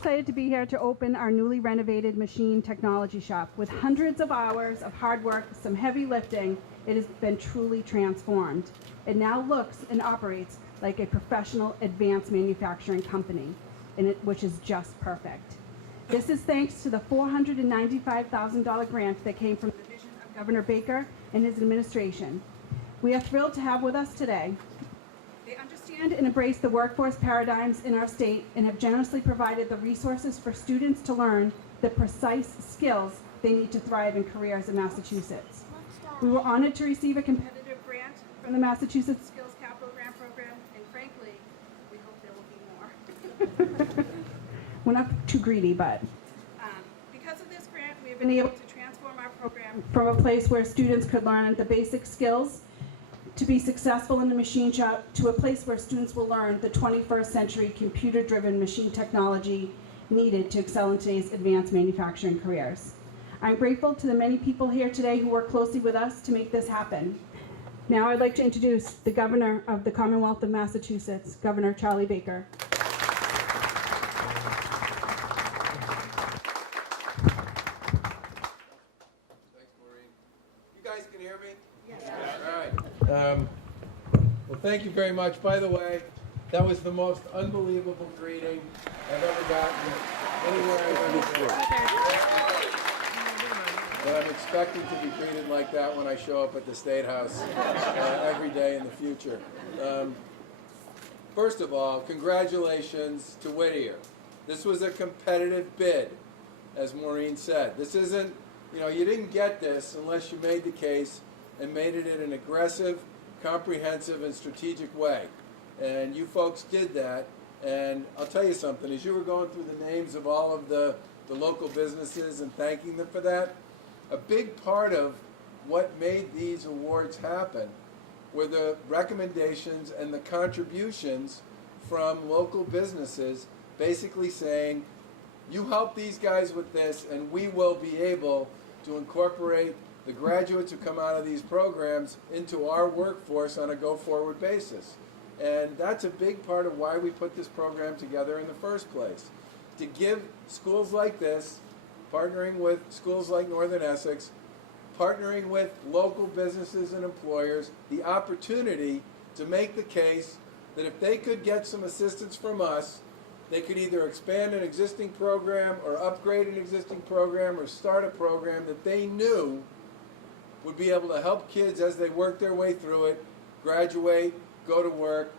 excited to be here to open our newly renovated machine technology shop. With hundreds of hours of hard work, some heavy lifting, it has been truly transformed. It now looks and operates like a professional advanced manufacturing company, which is just perfect. This is thanks to the $495,000 grant that came from the vision of Governor Baker and his administration. We are thrilled to have with us today. They understand and embrace the workforce paradigms in our state and have generously provided the resources for students to learn the precise skills they need to thrive in careers in Massachusetts. We were honored to receive a competitive grant from the Massachusetts Skills Capital Grant Program, and frankly, we hope there will be more. We're not too greedy, but because of this grant, we have been able to transform our program from a place where students could learn the basic skills to be successful in the machine shop to a place where students will learn the 21st century computer-driven machine technology needed to excel in today's advanced manufacturing careers. I'm grateful to the many people here today who work closely with us to make this happen. Now I'd like to introduce the Governor of the Commonwealth of Massachusetts, Governor Charlie Baker. Thanks, Maureen. You guys can hear me? Yes. All right. Well, thank you very much. By the way, that was the most unbelievable greeting I've ever gotten anywhere I've ever been. But I'm expecting to be greeted like that when I show up at the State House every day in the future. First of all, congratulations to Whittier. This was a competitive bid, as Maureen said. This isn't, you didn't get this unless you made the case and made it in an aggressive, comprehensive, and strategic way. And you folks did that. And I'll tell you something, as you were going through the names of all of the local businesses and thanking them for that, a big part of what made these awards happen were the recommendations and the contributions from local businesses basically saying, you help these guys with this and we will be able to incorporate the graduates who come out of these programs into our workforce on a go-forward basis. And that's a big part of why we put this program together in the first place. To give schools like this, partnering with schools like Northern Essex, partnering with local businesses and employers, the opportunity to make the case that if they could get some assistance from us, they could either expand an existing program or upgrade an existing program or start a program that they knew would be able to help kids as they work their way through it, graduate, go to work,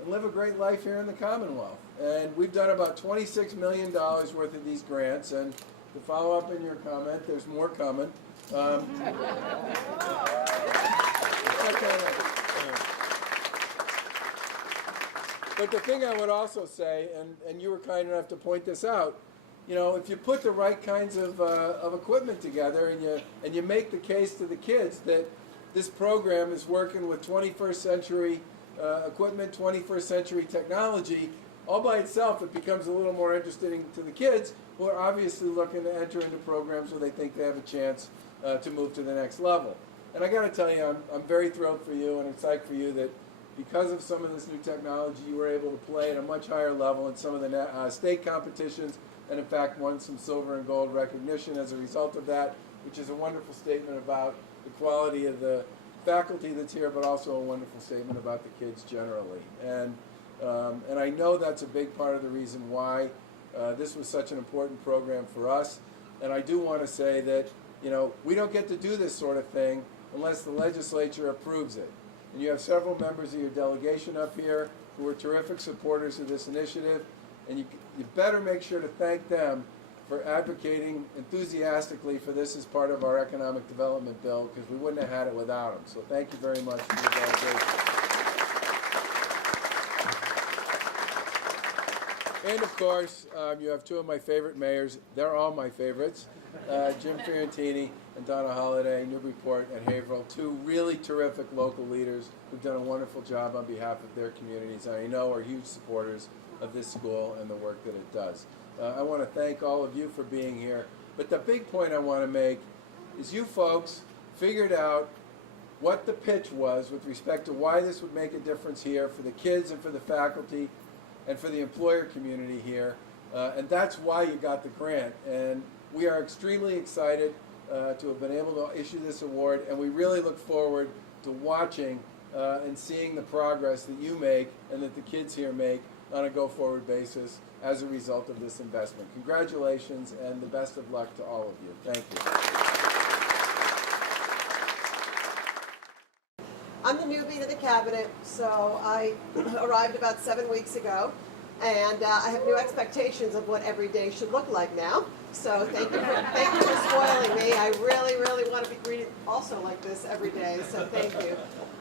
and live a great life here in the Commonwealth. And we've done about $26 million worth of these grants, and to follow up in your comment, there's more coming. But the thing I would also say, and you were kind enough to point this out, if you put the right kinds of equipment together and you make the case to the kids that this program is working with 21st century equipment, 21st century technology, all by itself it becomes a little more interesting to the kids who are obviously looking to enter into programs where they think they have a chance to move to the next level. And I got to tell you, I'm very thrilled for you and excited for you that because of some of this new technology, you were able to play at a much higher level in some of the state competitions, and in fact won some silver and gold recognition as a result of that, which is a wonderful statement about the quality of the faculty that's here, but also a wonderful statement about the kids generally. And I know that's a big part of the reason why this was such an important program for us. And I do want to say that, we don't get to do this sort of thing unless the legislature approves it. And you have several members of your delegation up here who are terrific supporters of this initiative, and you better make sure to thank them for advocating enthusiastically for this as part of our economic development bill, because we wouldn't have had it without them. So thank you very much for your delegation. And of course, you have two of my favorite mayors. They're all my favorites. Jim Fiorentini and Donna Holliday, Newburyport and Haverhill, two really terrific local leaders who've done a wonderful job on behalf of their communities, and I know are huge supporters of this school and the work that it does. I want to thank all of you for being here, but the big point I want to make is you folks figured out what the pitch was with respect to why this would make a difference here for the kids and for the faculty and for the employer community here, And that's why you got the grant. And we are extremely excited to have been able to issue this award, and we really look forward to watching and seeing the progress that you make and that the kids here make on a go-forward basis as a result of this investment. Congratulations and the best of luck to all of you. Thank you. I'm the newbie to the cabinet, so I arrived about 7 weeks ago, and I have new expectations of what every day should look like now. So thank you for spoiling me. I really, really want to be greeted also like this every day, so thank you.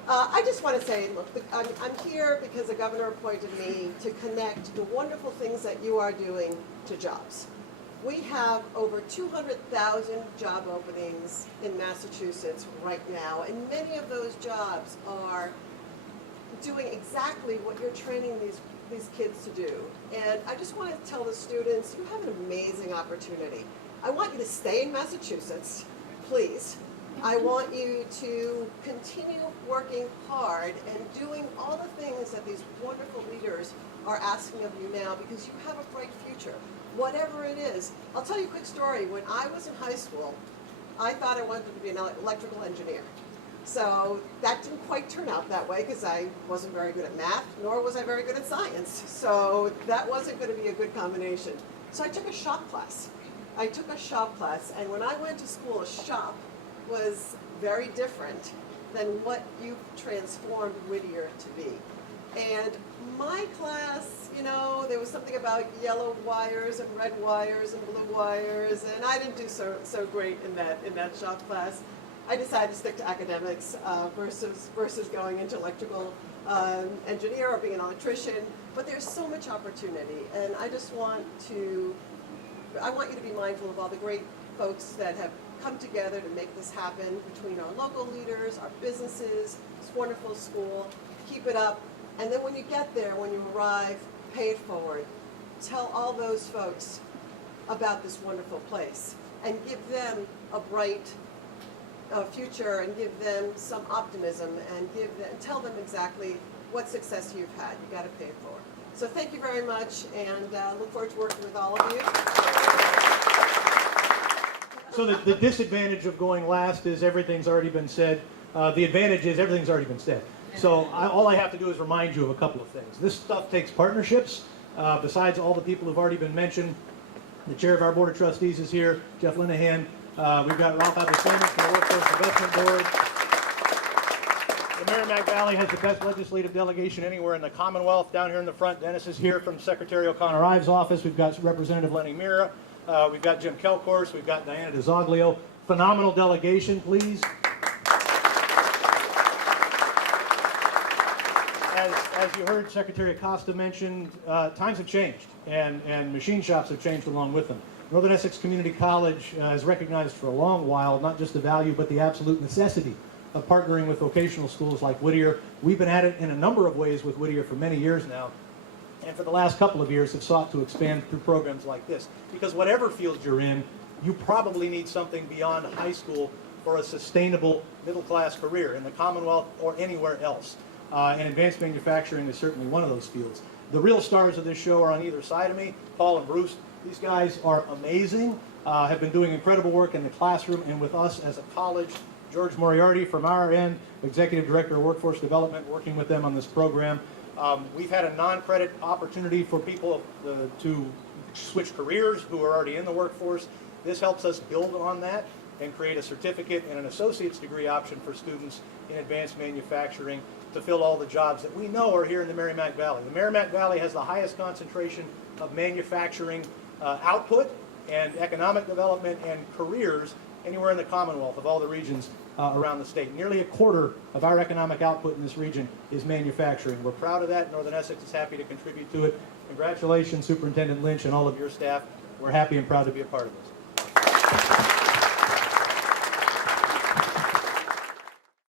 I just want to say, look, I'm here because the governor appointed me to connect the wonderful things that you are doing to jobs. We have over 200,000 job openings in Massachusetts right now, and many of those jobs are doing exactly what you're training these kids to do. And I just want to tell the students, you have an amazing opportunity. I want you to stay in Massachusetts, please. I want you to continue working hard and doing all the things that these wonderful leaders are asking of you now, because you have a bright future, whatever it is. I'll tell you a quick story. When I was in high school, I thought I wanted to be an electrical engineer. So that didn't quite turn out that way because I wasn't very good at math, nor was I very good at science. So that wasn't going to be a good combination. So I took a shop class. And when I went to school, a shop was very different than what you've transformed Whittier to be. And my class, you know, there was something about yellow wires and red wires and blue wires, and I didn't do so great in that shop class. I decided to stick to academics versus going into electrical engineer or being an electrician. But there's so much opportunity, and I want you to be mindful of all the great folks that have come together to make this happen between our local leaders, our businesses, this wonderful school. Keep it up. And then when you get there, when you arrive, pay it forward. Tell all those folks about this wonderful place and give them a bright future and give them some optimism and tell them exactly what success you've had. You got to pay it forward. So thank you very much, and look forward to working with all of you. So the disadvantage of going last is everything's already been said. The advantage is everything's already been said. So all I have to do is remind you of a couple of things. This stuff takes partnerships. Besides all the people who've already been mentioned, the chair of our Board of Trustees is here, Jeff Linehan. We've got Ralph Abbas-Simmons from the Workforce Investment Board. The Merrimack Valley has the best legislative delegation anywhere in the Commonwealth. Down here in the front, Dennis is here from Secretary O'Connor Ives' office. We've got Representative Lenny Mira. We've got Jim Kelcourse. We've got Diana DeZoglio. Phenomenal delegation, please. As you heard Secretary Acosta mention, times have changed, and machine shops have changed along with them. Northern Essex Community College has recognized for a long while not just the value but the absolute necessity of partnering with vocational schools like Whittier. We've been at it in a number of ways with Whittier for many years now, and for the last couple of years have sought to expand through programs like this. Because whatever field you're in, you probably need something beyond high school for a sustainable middle-class career in the Commonwealth or anywhere else. And advanced manufacturing is certainly one of those fields. The real stars of this show are on either side of me, Paul and Bruce. These guys are amazing, have been doing incredible work in the classroom and with us as a college. George Moriarty from our end, Executive Director of Workforce Development, working with them on this program. We've had a non-credit opportunity for people to switch careers who are already in the workforce. This helps us build on that and create a certificate and an associate's degree option for students in advanced manufacturing to fill all the jobs that we know are here in the Merrimack Valley. The Merrimack Valley has the highest concentration of manufacturing output and economic development and careers anywhere in the Commonwealth of all the regions around the state. Nearly a quarter of our economic output in this region is manufacturing. We're proud of that. Northern Essex is happy to contribute to it. Congratulations, Superintendent Lynch and all of your staff. We're happy and proud to be a part of this.